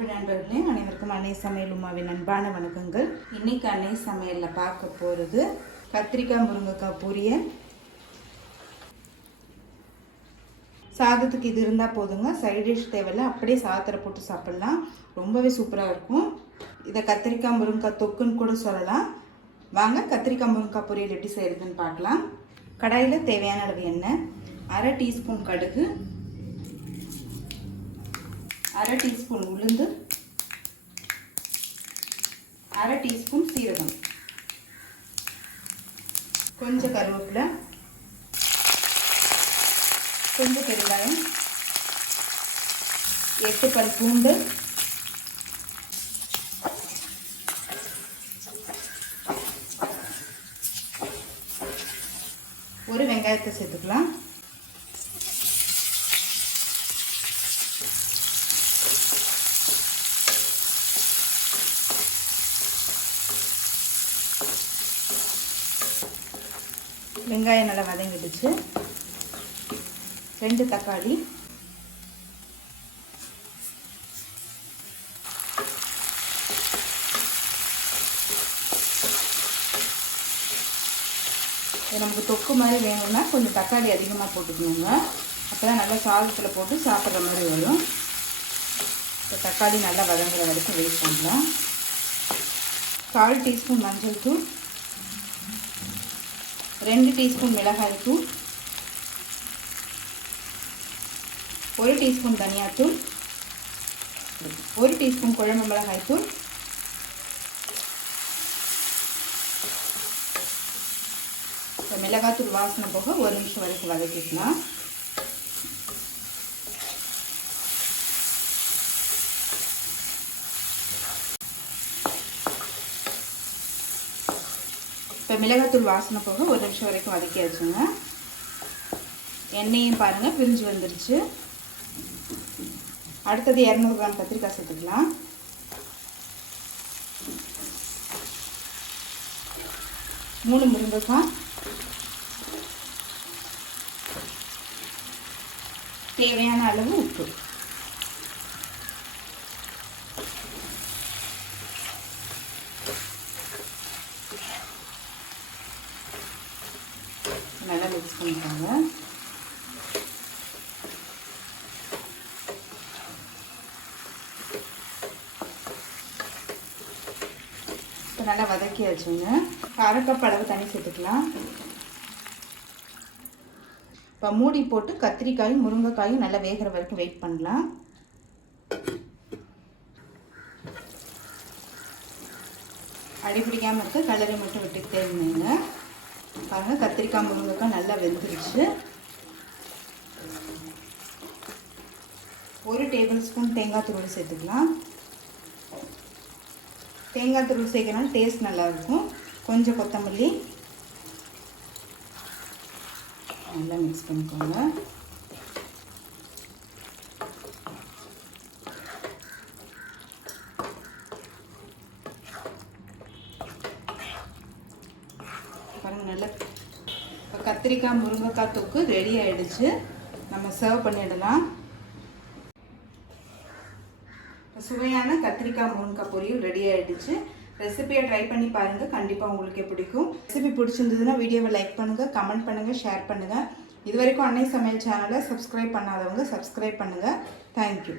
அன்பு நண்பர்களே, அனைவருக்கும் அன்னை சமையல் உமாவின் அன்பான வணக்கங்கள். இன்னைக்கு அன்னை சமையலில் பார்க்க போகிறது கத்திரிக்காய் முருங்கைக்காய் பொரியல். சாதத்துக்கு இது இருந்தால் போதுங்க, சைட் டிஷ் தேவையில்லை, அப்படியே சாதத்தில் போட்டு சாப்பிட்லாம். ரொம்பவே சூப்பராக இருக்கும். இதை கத்திரிக்காய் முருங்கைக்காய் தொக்குன்னு கூட சொல்லலாம். வாங்க கத்திரிக்காய் முருங்கைக்காய் பொரியல் எப்படி செய்கிறதுன்னு பார்க்கலாம். கடாயில் தேவையான அளவு எண்ணெய், அரை டீஸ்பூன் கடுகு, அரை டீஸ்பூன் உளுந்து, அரை டீஸ்பூன் சீரகம், கொஞ்சம் கருவேப்பிலை, கொஞ்சம் பெருங்காயம், 8 பல் பூண்டு, ஒரு வெங்காயத்தை சேர்த்துக்கலாம். வெங்காயம் நல்லா வதங்கிடுச்சு. 2 தக்காளி, நமக்கு தொக்கு மாதிரி வேணும்னா கொஞ்சம் தக்காளி அதிகமாக போட்டுக்கணுங்க. அப்போ தான் நல்லா சாதத்தில் போட்டு சாப்பிட்ற மாதிரி வரும். இப்போ தக்காளி நல்லா வதங்குற வரைக்கும் வெயிட் பண்ணலாம். 1/4 டீஸ்பூன் மஞ்சள் தூள், 2 டீஸ்பூன் மிளகாய் தூள், 1 டீஸ்பூன் தனியாத்தூள், 1 டீஸ்பூன் குழம்பு மிளகாய் தூள், மிளகாத்தூள் வாசனை போக 1 நிமிஷம் வரைக்கும் வதக்கிக்கலாம். இப்போ மிளகாத்தூள் வாசனை போக 1 நிமிஷம் வரைக்கும் வதக்கியாச்சுங்க. எண்ணெயும் பாருங்கள் பிரிஞ்சு வந்துருச்சு. அடுத்தது 200 கிராம் கத்திரிக்காய் சேர்த்துக்கலாம். மூணு முருங்கைக்காய், தேவையான அளவு உப்பு, நல்லா மிக்ஸ் பண்ணிக்கோங்க. இப்போ நல்லா வதக்கியாச்சுங்க. 1/2 கப் அளவு தண்ணி சேர்த்துக்கலாம். இப்போ மூடி போட்டு கத்திரிக்காயும் முருங்கைக்காயும் நல்லா வேகிற வரைக்கும் வெயிட் பண்ணலாம். அடிப்பிடிக்காமல் இருக்க கலரை மட்டும் விட்டுக்கிட்டே இருந்தீங்க. பாருங்கள் கத்திரிக்காய் முருங்கைக்காய் நல்லா வெந்துருச்சு. 1 டேபிள் ஸ்பூன் தேங்காய் துருவல் சேர்த்துக்கலாம். தேங்காய் துருவல் சேர்க்கறனால டேஸ்ட் நல்லாயிருக்கும். கொஞ்சம் கொத்தமல்லி, நல்லா மிக்ஸ் பண்ணிக்கோங்க. பாருங்கள் நல்லா இப்போ கத்திரிக்காய் முருங்கைக்காய் தொக்கு ரெடி ஆகிடுச்சு. நம்ம சர்வ் பண்ணிடலாம். சுவையான கத்திரிக்காய் முருங்கைக்காய் பொரியல் ரெடி ஆகிடுச்சு. ரெசிபியை ட்ரை பண்ணி பாருங்கள், கண்டிப்பாக உங்களுக்கு பிடிக்கும். ரெசிபி பிடிச்சிருந்ததுன்னா வீடியோவை லைக் பண்ணுங்கள், கமெண்ட் பண்ணுங்கள், ஷேர் பண்ணுங்கள். இது வரைக்கும் அன்னை சமையல் சேனலை சப்ஸ்கிரைப் பண்ணாதவங்க சப்ஸ்கிரைப் பண்ணுங்கள். தேங்க்யூ.